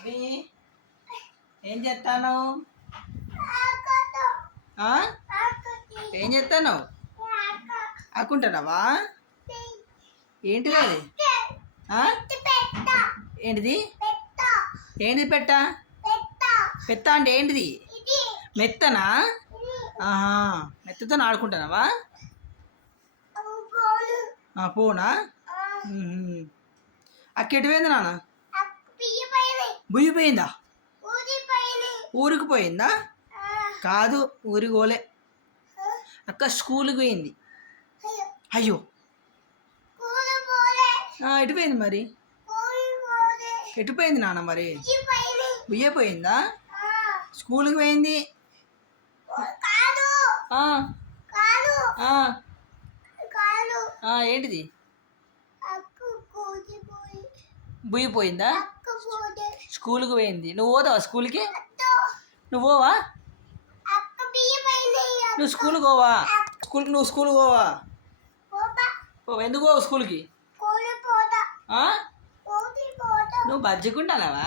అవి ఏం చేస్తాను? ఏం చేస్తాను? ఆకుంటున్నావా? ఏంటిది అది? ఏంటిది? ఏంటిది పెట్ట? పెత్త అంటే ఏంటిది? మెత్తనా? ఆహా, మెత్తతో ఆడుకుంటున్నావా? పోనా? అక్క ఎటు పోయింది నాన్న? బుయ్యిపోయిందా? ఊరికి పోయిందా? కాదు, ఊరికి పోలే. అక్క స్కూల్కి పోయింది. అయ్యో, ఎటు పోయింది మరి? ఎటు పోయింది నాన్న మరి? బుయ్యపోయిందా? స్కూల్కి పోయింది. ఏంటిది? బుయ్యిపోయిందా? స్కూల్కి పోయింది. నువ్వు పోతావా స్కూల్కి? నువ్వు పోవా? నువ్వు స్కూల్కి పోవా? నువ్వు స్కూల్కి పోవా? ఎందుకు పోవు స్కూల్కి? నువ్వు బజ్జుకుంటానావా?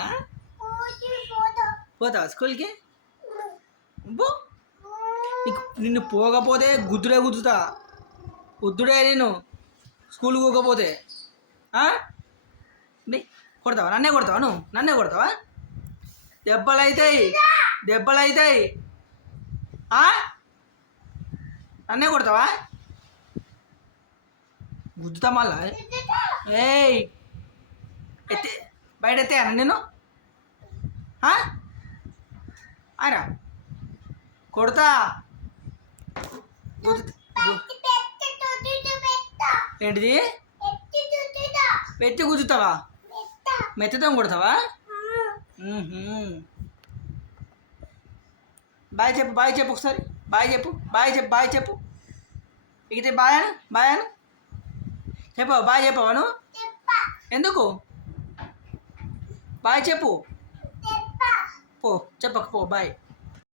పోతావా స్కూల్కి? నిన్ను పోకపోతే గుద్దుడే గుద్దుతా. వద్దుడే నేను స్కూల్కి పోకపోతే. కొడతావా? నన్నే కొడతావా? నువ్వు నన్నే కొడతావా? దెబ్బలు అవుతాయి. నన్నే కొడతావా? గుద్దుతా మళ్ళా. ఏయ్, బయట ఎత్తాయనా నేను? అరా కొడతా. ఏంటిది? పెట్టి గుద్దుతావా? మెత్తతో కొడతావా? బాయ్ చెప్పు ఒకసారి. బాయ్ చెప్పు. ఇగితే బాయ్ అను. చెప్పవా? బాయ్ చెప్పవా నువ్వు? ఎందుకు? బాయ్ చెప్పు. పో, చెప్పకు పో. బాయ్.